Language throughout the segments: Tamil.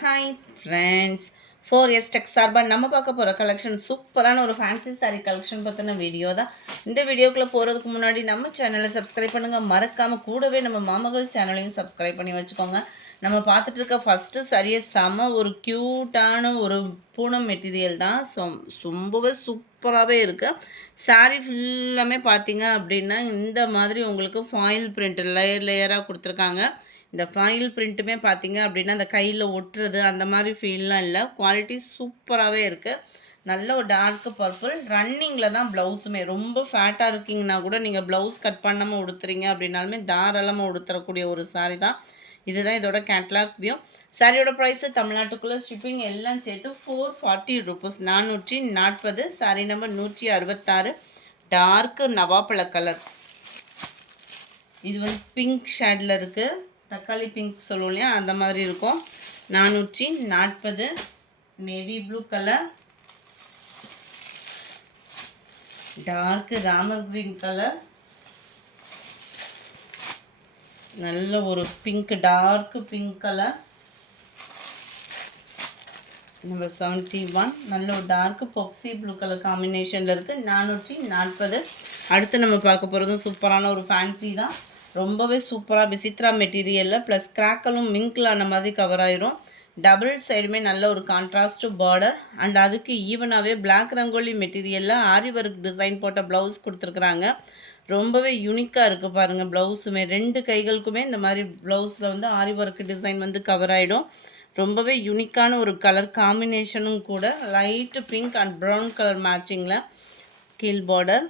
ஹாய் ஃப்ரெண்ட்ஸ், 4S டெக் சார்பாக நம்ம பார்க்க போகிற கலெக்ஷன் சூப்பரான ஒரு ஃபேன்சி சாரீ கலெக்ஷன் பற்றின வீடியோ தான். இந்த வீடியோக்குள்ளே போகிறதுக்கு முன்னாடி நம்ம சேனலை சப்ஸ்கிரைப் பண்ணுங்கள். மறக்காமல் கூடவே நம்ம மாமகள் சேனலையும் சப்ஸ்கிரைப் பண்ணி வச்சுக்கோங்க. நம்ம பார்த்துட்டு இருக்க ஃபஸ்ட்டு சாரியே செம ஒரு க்யூட்டான ஒரு பூனம் மெட்டீரியல் தான். ரொம்பவே சூப்பராகவே இருக்குது. சாரீ ஃபுல்லாமே பார்த்தீங்க அப்படின்னா இந்த மாதிரி உங்களுக்கு ஃபாயில் பிரிண்ட் லேயர் லேயராக கொடுத்துருக்காங்க. இந்த ஃபாயில் பிரிண்ட்டுமே பார்த்தீங்க அப்படின்னா அந்த கையில் ஒட்டுறது அந்த மாதிரி ஃபீல்லாம் இல்லை. குவாலிட்டி சூப்பராகவே இருக்குது. நல்ல ஒரு டார்க் பர்பிள் ரன்னிங்கில் தான் ப்ளவுஸுமே. ரொம்ப ஃபேட்டாக இருக்கீங்கன்னா கூட நீங்கள் ப்ளவுஸ் கட் பண்ணாமல் உடுத்துறீங்க அப்படின்னாலுமே தாராளமாக உடுத்துறக்கூடிய ஒரு சாரீ தான். இதுதான் இதோட கேட்லாக் வியூ. சாரியோட ப்ரைஸு தமிழ்நாட்டுக்குள்ளே ஷிப்பிங் எல்லாம் சேர்த்து 440 ருபீஸ், 440. சாரி நம்பர் 166, டார்க்கு நவாப்பழ கலர். இது வந்து பிங்க் ஷேடில் இருக்குது. தக்காளி பிங்க் சொல்லுவோம் இல்லையா, அந்த மாதிரி இருக்கும். 440. Navy blue colour, dark Ramar green colour, நல்ல ஒரு pink dark pink colour. Number 71 நல்ல ஒரு டார்க் பொப்சி ப்ளூ கலர் காம்பினேஷனில் இருக்குது. 440. அடுத்து நம்ம பார்க்க போகிறதும் சூப்பரான ஒரு ஃபேன்சி தான். ரொம்பவே சூப்பராக விசித்ரா மெட்டீரியலில் ப்ளஸ் கிராக்கலும் மிங்கில் ஆன மாதிரி கவர் ஆயிரும். டபுள் சைடுமே நல்ல ஒரு கான்ட்ராஸ்ட் பார்டர் அண்ட் அதுக்கு ஈவனாகவே பிளாக் ரங்கோலி மெட்டீரியலில் ஆரி ஒர்க் டிசைன் போட்ட ப்ளவுஸ் கொடுத்துருக்குறாங்க. ரொம்பவே யூனிக்காக இருக்குது பாருங்கள். ப்ளவுஸுமே 2 கைகளுக்குமே இந்த மாதிரி ப்ளவுஸில் வந்து ஆரி ஒர்க் டிசைன் வந்து கவர் ஆகிடும். ரொம்பவே யூனிக்கான ஒரு கலர் காம்பினேஷனும் கூட. Light pink and brown colour மேட்சிங்கில் கீழ் பார்டர்.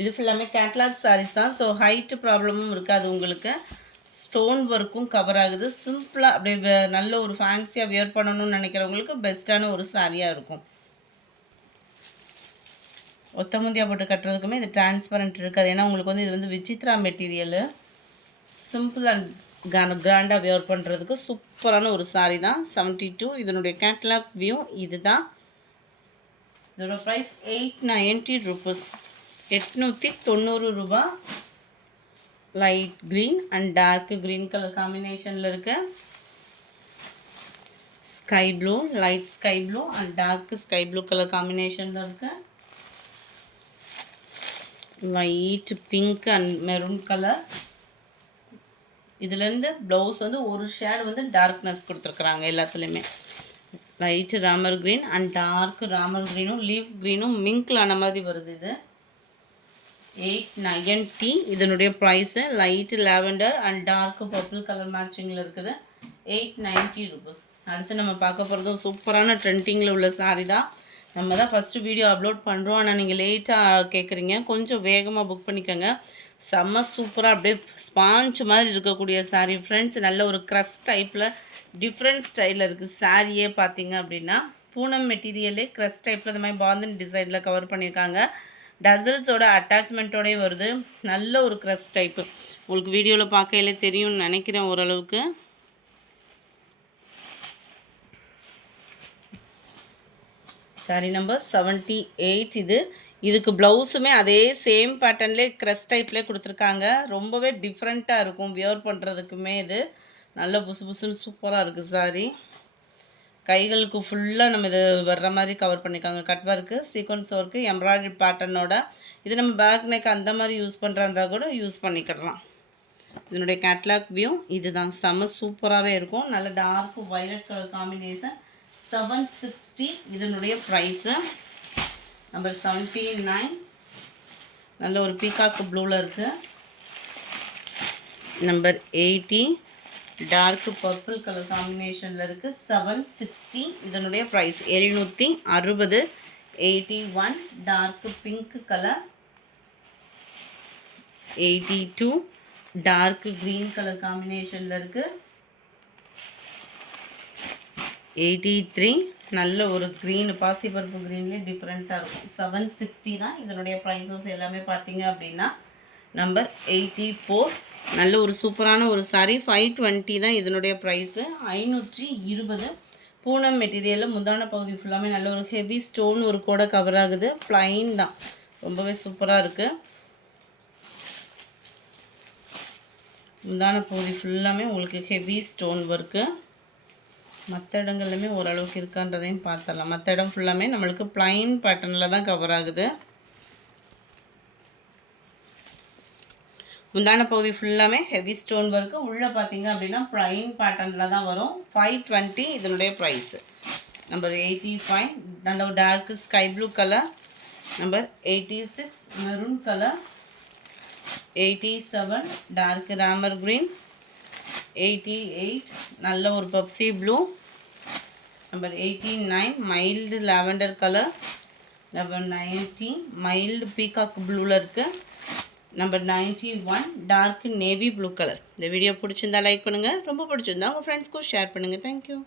இது ஃபுல்லாமே கேட்லாக் சாரீஸ் தான். ஸோ ஹைட்டு ப்ராப்ளமும் இருக்காது உங்களுக்கு. ஸ்டோன் ஒர்க்கும் கவர் ஆகுது. சிம்பிளாக அப்படியே நல்ல ஒரு ஃபேன்சியாக வியர் பண்ணணும்னு நினைக்கிறவங்களுக்கு பெஸ்ட்டான ஒரு சாரியாக இருக்கும். ஒத்த முந்தியாக போட்டு கட்டுறதுக்குமே இது டிரான்ஸ்பரண்ட் இருக்காது. ஏன்னா உங்களுக்கு வந்து இது வந்து விசித்ரா மெட்டீரியலு. சிம்பிள் அண்ட் கிராண்டாக வியர் பண்ணுறதுக்கு சூப்பரான ஒரு சாரீ தான். 72. இதனுடைய கேட்லாக் வியூ இது தான். இதோட ப்ரைஸ் 890 ருபீஸ், 890 ரூபா. Light green and dark green colour காம்பினேஷனில் இருக்கு. Sky blue, light sky blue and dark sky blue colour காம்பினேஷனில் இருக்கு. Light pink and maroon colour. இதுலேருந்து ப்ளவுஸ் வந்து ஒரு ஷேட் வந்து டார்க்னஸ் கொடுத்துருக்குறாங்க எல்லாத்துலேயுமே. Light Ramar green and dark Ramar க்ரீனும் லீஃப் க்ரீனும் மிங்கில் ஆன மாதிரி வருது. இது 890. இதனுடைய price light lavender and dark purple colour மேட்சிங்கில் இருக்குது. 890 ருபீஸ். அடுத்து நம்ம பார்க்க போகிறதும் சூப்பரான ட்ரெண்டிங்கில் உள்ள சாரீ தான். நம்ம தான் ஃபஸ்ட்டு வீடியோ அப்லோட் பண்ணுறோம். ஆனால் நீங்கள் லேட்டாக கேட்குறீங்க, கொஞ்சம் வேகமாக புக் பண்ணிக்கோங்க. செம்ம சூப்பராக அப்படியே ஸ்பாஞ்ச் மாதிரி இருக்கக்கூடிய சாரீ ஃப்ரெண்ட்ஸ். நல்ல ஒரு க்ரஷ் டைப்பில் டிஃப்ரெண்ட் ஸ்டைலில் இருக்குது. சாரியே பார்த்தீங்க அப்படின்னா பூனம் மெட்டீரியலே க்ரஷ் டைப்பில் இந்த மாதிரி பாந்தன் டிசைனில் கவர் பண்ணியிருக்காங்க. டசல்ஸோட அட்டாச்மெண்ட்டோடய வருது. நல்ல ஒரு க்ரஷ் டைப்பு. உங்களுக்கு வீடியோவில் பார்க்கையிலே தெரியும்னு நினைக்கிறேன் ஓரளவுக்கு. Sorry number 78. இதுக்கு ப்ளவுஸுமே அதே சேம் பேட்டர்ன்லேயே க்ரஷ் டைப்லேயே கொடுத்துருக்காங்க. ரொம்பவே டிஃப்ரெண்ட்டாக இருக்கும் வியர் பண்ணுறதுக்குமே. இது நல்ல புசு புசுன்னு சூப்பராக இருக்குது சாரி. கைகளுக்கு ஃபுல்லாக நம்ம இது வர்ற மாதிரி கவர் பண்ணியிருக்காங்க. Cut work, sequence work, embroidery பேட்டர்னோட. இது நம்ம பேக் நெக் அந்த மாதிரி யூஸ் பண்ணுறதா கூட யூஸ் பண்ணிக்கிடலாம். இதனுடைய கேட்லாக் வியூ இது தான். செம்ம சூப்பராகவே இருக்கும். நல்ல டார்க் வயலட் கலர் காம்பினேஷன். 760. இதனுடைய ப்ரைஸு நம்பர் 79. நல்ல ஒரு பீகாக்கு ப்ளூவில் இருக்குது. நம்பர் 80 டார்க் பர்பிள் கலர் காம்பினேஷனில் இருக்குது. 760. இதனுடைய price 760. 81 dark pink colour. 82 dark green colour காம்பினேஷனில் இருக்குது. 83 நல்ல ஒரு க்ரீன் பாசிப்பருப்பு க்ரீன்லேயே டிஃப்ரெண்ட்டாக இருக்கும். 760 தான் இதனுடைய ப்ரைஸஸ் எல்லாமே பார்த்தீங்க அப்படின்னா. நம்பர் 84 நல்ல ஒரு சூப்பரான ஒரு சாரீ. 520 தான் இதனுடைய ப்ரைஸு. 520. பூனம் மெட்டீரியலில் முந்தான பகுதி ஃபுல்லாமே நல்ல ஒரு ஹெவி ஸ்டோன் ஒரு கூட கவர் ஆகுது. ப்ளைன் தான், ரொம்பவே சூப்பராக இருக்குது. முந்தான பகுதி ஃபுல்லாமே உங்களுக்கு ஹெவி ஸ்டோன் ஒர்க்கு. மற்ற இடங்கள்லையுமே ஓரளவுக்கு இருக்கான்றதையும் பார்த்துடலாம். மற்ற இடம் ஃபுல்லாமே நம்மளுக்கு ப்ளைன் பேட்டர்னில் தான் கவர் ஆகுது. முந்தான பகுதி ஃபுல்லாமே ஹெவி ஸ்டோன் ஒர்க்கு. உள்ளே பார்த்தீங்க அப்படின்னா ப்ளைன் பேட்டர்னில் தான் வரும். 520 இதனுடைய ப்ரைஸு. நம்பர் 85 நல்ல ஒரு dark sky blue colour. Number 86 maroon colour. 87 dark Ramar green. 88 நல்ல ஒரு Pepsi blue. Number 89 mild lavender colour. Number 90 mild peacock ப்ளூவில் இருக்குது. Number 91 dark navy blue colour. இந்த வீடியோ பிடிச்சிருந்தா லைக் பண்ணுங்கள். ரொம்ப பிடிச்சிருந்தா உங்கள் ஃப்ரெண்ட்ஸ்க்கும் ஷேர் பண்ணுங்கள். தேங்க்யூ.